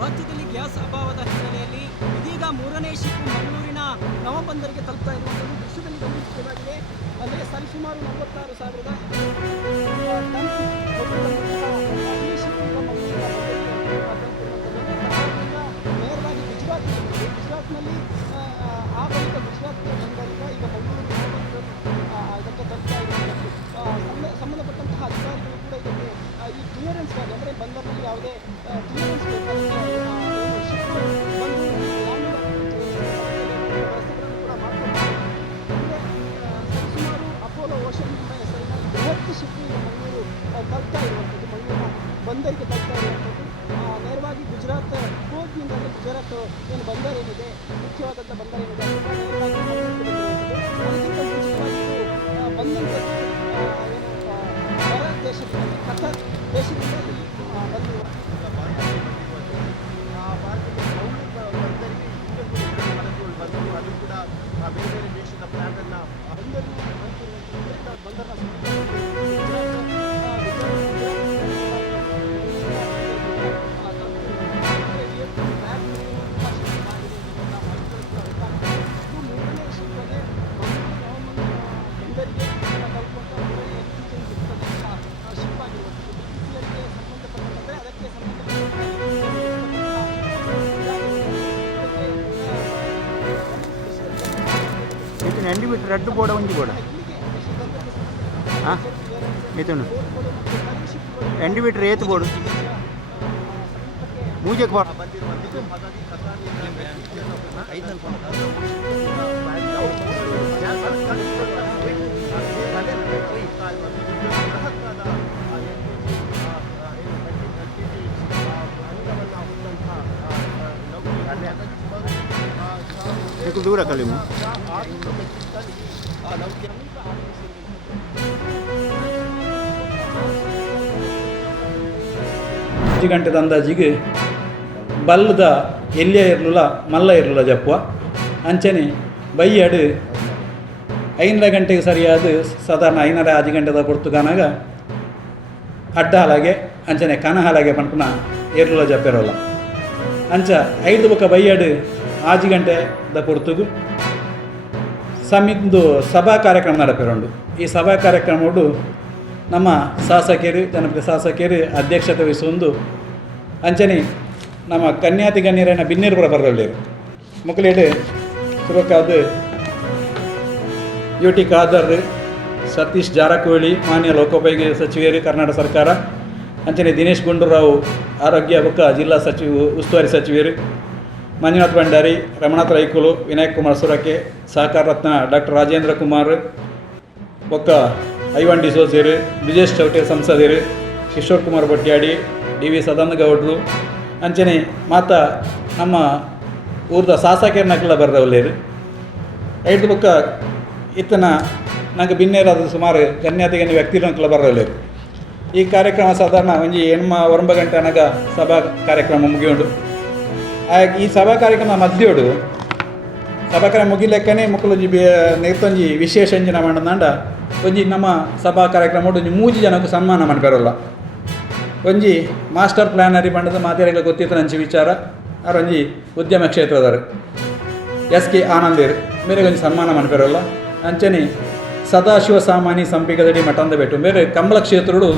ರಾಜ್ಯದಲ್ಲಿ ಗ್ಯಾಸ್ ಅಭಾವದ ಹಿನ್ನೆಲೆಯಲ್ಲಿ ಇದೀಗ ಮೂರನೇ ಶಿಪ್ ಮಂಗಳೂರಿನ ನವಬಂದರಿಗೆ ತಲುಪ್ತಾ ಇರುವಂಥದ್ದು ದೃಶ್ಯದಲ್ಲಿ ಗಮನಿಸಬಹುದಾಗಿದೆ. ಅಂದರೆ ಸರಿಸುಮಾರು 46,000 ಟನ್ ಈ ಶಿಪ್ ಈಗ ಮಂಗಳೂರಿನ ನೇರವಾಗಿ ಗುಜರಾತ್ನಲ್ಲಿ ಆ ಬಳಿಕ ಗುಜರಾತ್ಗೆ ಬಂದಾಗ ಈಗ ಮಂಗಳೂರು ಇದಕ್ಕೆ ತಲುಪ್ತಾ ಇರುವಂಥದ್ದು. ಸಂಬಂಧಪಟ್ಟಂತಹ ಅಧಿಕಾರಿಗಳು ಕೂಡ ಇದಕ್ಕೆ ಈ ಕ್ಲಿಯರೆನ್ಸ್ಗಾಗಿ ಅಂದರೆ ಬಂದರಲ್ಲಿ ಯಾವುದೇ ಕ್ಲಿಯರೆನ್ಸ್ ಬೇಕಾದಂತೆ ಶಿಪ್ ಬಂದು ವ್ಯವಸ್ಥೆಗಳನ್ನು ಕೂಡ ಮಾಡಿಕೊಡ್ತಾರೆ. ಅಂದರೆ ಸರಿಸುಮಾರು ಅಪೋಲೋ ಓಷನ್ ಎಂಬ ಹೆಸರಿನ ಬೃಹತ್ ಶಿಪ್ ಈಗ ಮಂಗಳೂರು ತಲುಪ್ತಾ ಇರುವಂಥದ್ದು, ಮಂಗಳೂರಿನ ಬಂದರಿಗೆ ತಲುಪ್ತಾ ಇರುವಂಥದ್ದು. ನೇರವಾಗಿ ಗುಜರಾತ್ ಕೋರ್ಟ್ನಿಂದ ಗುಜರಾತ್ ಏನು ಬಂದರ್ ಏನಿದೆ, ಮುಖ್ಯವಾದಂಥ ಬಂದರ್ ಏನಿದೆ ನೇರವಾಗಿ ಅದಕ್ಕಿಂತ ಮುಂಚಿತವಾಗಿ ಬಂದಂಥದ್ದು ಹೊರ ದೇಶದಿಂದ ಕತಾರ್ ದೇಶದಿಂದ ಬಂದಿರುವ ಅದು ಕೂಡ ಬೇರೆ ಬೇರೆ ದೇಶದ ಪ್ಲಾನನ್ನು ಎಂಡಿ ಬಿಟ್ಟು ರೆಡ್ ಬೋರ್ಡ್ ಒಂಜಿ ಬೋರ್ಡ್ ಹಾಂ ಏತುಂಡು ಎಂಡಿ ಬಿಟ್ಟರೆ ಏತು ಬೋರ್ಡು ಮೂಜೆಗೆ ಬೋರ್ಡ್ ದೂರ ಕಲಿಮು 5 ಗಂಟೆದ ಅಂದಾಜಿಗೆ ಬಲ್ಲದ ಎಲ್ಲಿಯ ಇರಲಿಲ್ಲ ಮಲ್ಲ ಇರಲಿಲ್ಲ ಜಪ್ಪುವ ಅಂಚನೆ ಬೈಯಡು 5 ಗಂಟೆಗೆ ಸರಿಯಾದ ಸಾಧಾರಣ 5:30 ಗಂಟೆದ ಕೊಡ್ತು ಕಾನಾಗ ಅಡ್ಡ ಹಾಲಾಗೆ ಅಂಚನೆ ಕನ ಹಾಲಾಗೆ ಪಂಪನ ಇರಲಿಲ್ಲ ಜಪ್ಪಿರೋಲ್ಲ ಅಂಚ 5 ಬೊಕ್ಕ ಬೈಯಡು 6 ಗಂಟೆದ ಕೊಡ್ತುಗು ಸಮಿತಿಂದು ಸಭಾ ಕಾರ್ಯಕ್ರಮ ನಡಪಿರೋಂಡು. ಈ ಸಭಾ ಕಾರ್ಯಕ್ರಮಡು ನಮ್ಮ ಶಾಸಕರು ಜನಪ್ರಿಯ ಶಾಸಕರು ಅಧ್ಯಕ್ಷತೆ ವಹಿಸುವುದು ಅಂಚನೆ ನಮ್ಮ ಕನ್ಯಾತಿ ಗಣ್ಯರನ್ನ ಬಿನ್ನೀರು ಕೂಡ ಬರಲಿರು ಮಕ್ಕಳಿಗೆ ಶುಭಕ್ಕಾದ UT ಖಾದರ್ ಸತೀಶ್ ಜಾರಕಿಹೊಳಿ ಮಾನ್ಯ ಲೋಕೋಪಯೋಗಿ ಸಚಿವರು ಕರ್ನಾಟಕ ಸರ್ಕಾರ ಅಂಚನೆ ದಿನೇಶ್ ಗುಂಡೂರಾವ್ ಆರೋಗ್ಯ ಬೊಕ್ಕ ಜಿಲ್ಲಾ ಉಸ್ತುವಾರಿ ಸಚಿವರು ಮಂಜುನಾಥ್ ಭಂಡಾರಿ ರಮಣಾಥ್ ರೈಕುಲು ವಿನಾಯಕ್ ಕುಮಾರ್ ಸುರಕೆ ಸಹಕಾರ ರತ್ನ ಡಾಕ್ಟರ್ ರಾಜೇಂದ್ರ ಕುಮಾರ್ ಬೊಕ್ಕ ಐವನ್ ಡಿಸೋಜರು ಬ್ರಿಜೇಶ್ ಚೌಟೆ ಸಂಸದರು ಕಿಶೋರ್ ಕುಮಾರ್ ಬಟ್ಯಾಡಿ DV ಸದಾನಂದ ಗೌಡರು ಅಂಚನೆ ಮಾತ ನಮ್ಮ ಊರ್ದ ಶಾಸಕರನ್ನಕ್ಕೆಲ್ಲ ಬರ್ರವಲ್ಲೇರು 5 ಬೊಕ್ಕ ಇತ್ತನ ನಂಗೆ ಬಿನ್ನೇರಾದ ಸುಮಾರು ಗಣ್ಯಾತಿಗಣ್ಯ ವ್ಯಕ್ತಿಗಳನ್ನೆಲ್ಲ ಬರಲೇರು. ಈ ಕಾರ್ಯಕ್ರಮ ಸಾಧಾರಣ ಒಂಜಿ 9 ಗಂಟೆ ಅನಗ ಸಭಾ ಕಾರ್ಯಕ್ರಮ ಮುಗಿಯೋಡು. ಈ ಸಭಾ ಕಾರ್ಯಕ್ರಮ ಮಧ್ಯೋಡು ಸಭಾ ಕಾರ್ಯಕ್ರಮ ಮುಗಿಲೆಕ್ಕನೆ ಮಕ್ಕಳೊಂಜಿ ನೆತ್ತೊಂಜಿ ವಿಶೇಷ ಎಂಜಿನ ಮಾಡಂದಾಂಡ ಒಂಜಿ ನಮ್ಮ ಸಭಾ ಕಾರ್ಯಕ್ರಮ ಒಂಜಿ 3 ಜನಕ್ಕೂ ಸನ್ಮಾನ ಮಾಡಿಬರೋಲ್ಲ. ಒಂಜಿ ಮಾಸ್ಟರ್ ಪ್ಲ್ಯಾನರಿ ಪಂಡದ ಮಾತೆರೆಗಳ ಗೊತ್ತಿತ್ತು ನಂಚಿ ವಿಚಾರ ಅವರೊಂಜಿ ಉದ್ಯಮ ಕ್ಷೇತ್ರದವರು SK ಆನಂದೇರು ಬೇರೆ ಒಂಜಿ ಸನ್ಮಾನ ಮಾಡಿಬರೋಲ್ಲ ಅಂಚನೆ ಸದಾಶಿವ ಸಾಮಾನಿ ಸಂಪಿಗದಡಿ ಮಠಂದ ಬೆಟ್ಟು ಬೇರೆ ಕಂಬಳ ಕ್ಷೇತ್ರಗಳು